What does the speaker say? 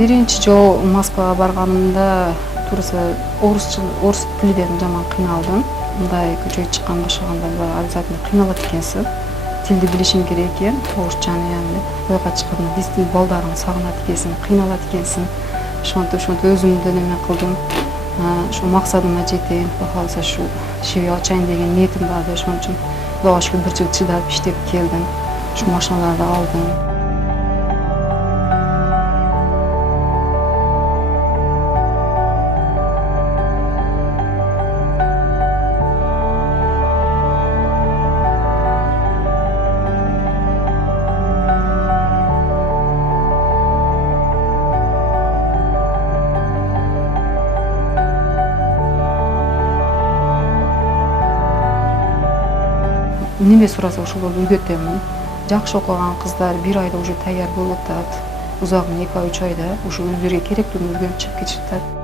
Биринчи жолу Москвага барганымда туурасы орус тилден жаман кыйналдым. Мындай көчөгө чыккан баштаганда обязательно кыйналат экенсиң. Тилди билишиң керек экен, орусчаны эми. Койго чыкканда биз тил балдарын сагынат экенсиң, кыйналат экенсиң. Ошентип өзүмдү неме кылдым. Ошо максадыма жетейин, калса ушу ишиги ачайын деген ниетим бар эди. Ошон үчүн Кудайга шүгүр бир жыл чыдап иштеп келдим. Ушу машиналарды алдым. Неме сураса ошолорду үйрөтөмүн. Жакшы окуган кыздар 1 айда уже даяр болуп атат. Узагы 2-3 айда уже өздөрүгө керектүүнү үйрөнүп чыгып кетишет.